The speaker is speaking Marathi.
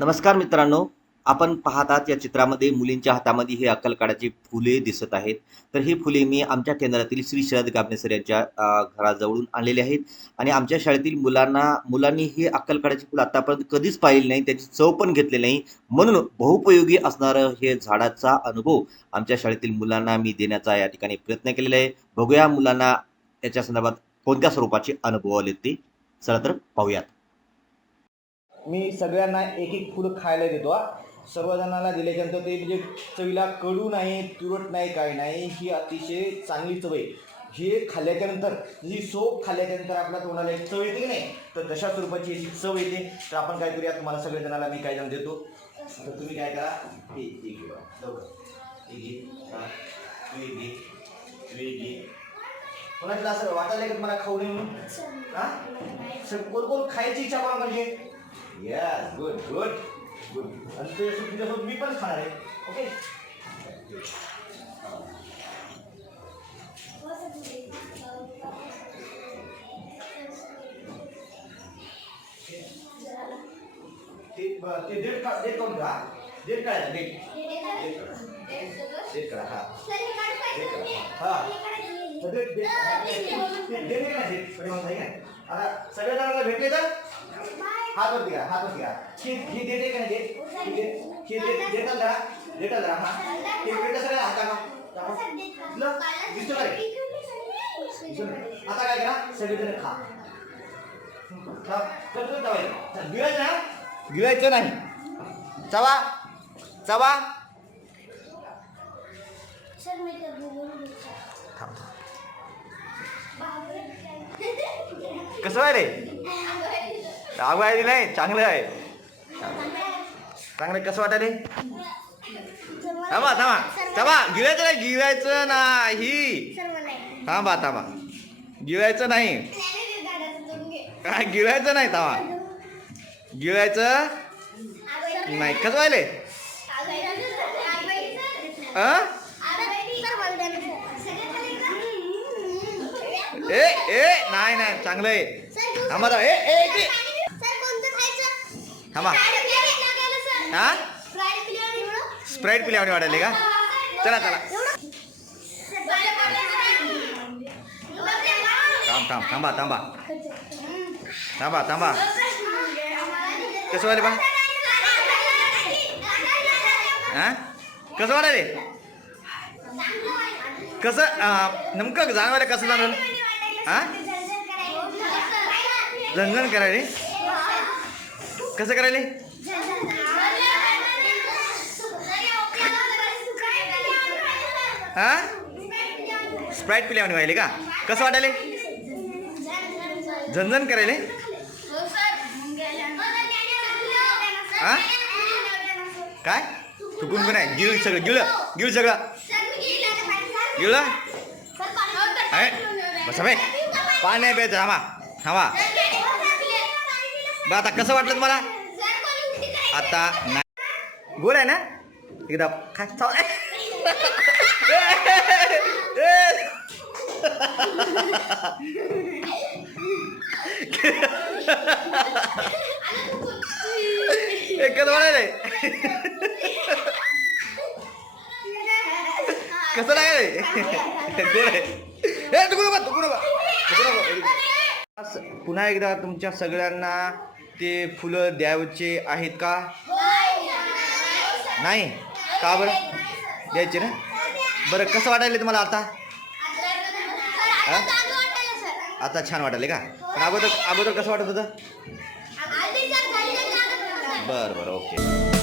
नमस्कार मित्रांनो आपण पाहतात या चित्रामध्ये मुलींच्या हातामध्ये हे अक्कलकाडाची फुले दिसत आहेत. तर ही फुले मी आमच्या केंद्रातील श्री शरद गाबणे सर यांच्या घराजवळून आणलेली आहेत. आणि आमच्या शाळेतील मुलांना मुलांनी ही अक्कलकाडाची फुलं आतापर्यंत कधीच पाहिली नाही त्याची चव पण घेतली नाही. म्हणून बहुपयोगी असणारं हे झाडाचा अनुभव आमच्या शाळेतील मुलांना मी देण्याचा या ठिकाणी प्रयत्न केलेला आहे. बघूया मुलांना त्याच्या संदर्भात कोणत्या स्वरूपाचे अनुभव आले ते चला तर पाहूयात. मी सगळ्यांना एक एक फुलं खायला देतो हा. सर्वजणांना दिल्याच्यानंतर ते म्हणजे चवीला कडू नाही तुरट नाही काय नाही. ही अतिशय चांगली चव आहे. हे खाल्ल्याच्यानंतर ही सोप खाल्ल्याच्यानंतर आपल्या तोंडाला एक चव येते की नाही? तर तशा स्वरूपाची अशी चव येते. तर आपण काय करूया तुम्हाला सगळेजणाला मी काय जण देतो. तर तुम्ही काय करा? हे एक घे. एक घे. कोणाला असं वाटायला का मला खाऊ नये म्हणून? हा? सर कोण कोण खायची इच्छा कोणा म्हणजे यस गुड गुड गुड आणि ते तुझ्यासोबत मी पण खाणार आहे ओके ते डेट का डेट कोण का डेट काय डेट डेट करा डेट करा हा डेट हा डेट डेट डेट डेट आता सगळ्या जणांना भेटले तर हात वरती घ्या हात वरती घ्या. ही ही आहे का नाही डेट ही ही डेट डेट धरा डेट धरा हा. ते डेट सगळ्या हाताला दिसलं दिसतो का रे? दिसलं? आता काय करा? सगळेजण खा. खा. गिळायचं ना? गिळायचं नाही. चवा चवा. कसं आहे रे? रागवायला नाही? चांगलं आहे. चांगलं कसं वाटायले थांबा थांबा. थांबा. गिळायचं नाही गिळायचं नाही. थांबा थांबा. गिळायचं नाही. काय गिळायचं नाही थांबा. गिळायचं नाही. कसं व्हायले ए ए नाही नाही. चांगलं आहे. थांबा ए ए. थांबा. हा? स्प्राईट पिल्यावर वाटायले का? चला चला. थांब थांब थांबा थांबा. थांबा थांबा. कसं वाले बा हा? कसं वाटायले? कसं नेमकं जाणवायला कसं जाणवलं? हा? झंझण करायले? कसं करायले? हा? स्प्राईट पिल्यावर व्हायले का? कसं वाटायले? झंझण करायले? हा? काय? चुकून पण आहे. गिळ सगळं गिळ गिळ सगळं. गिळ? आहे बस बे पाणी नाही प्यायचं थांबा. थांबा. बरं आता कसं वाटलं तुम्हाला? आता नाही. गोड आहे ना? एकदा खास चाव. एकच वाढायला कसं लागेल गोड आहे. ए, तुकडं बघ, तुकडं बघ, तुकडं पुन्हा एकदा तुमच्या सगळ्यांना ते फुलं द्यायचे आहेत का? नाही? का बरं? द्यायचे ना? बरं कसं वाटायला तुम्हाला आता? आता छान वाटायले का? पण अगोदर अगोदर कसं वाटत होतं. बरं बरं ओके.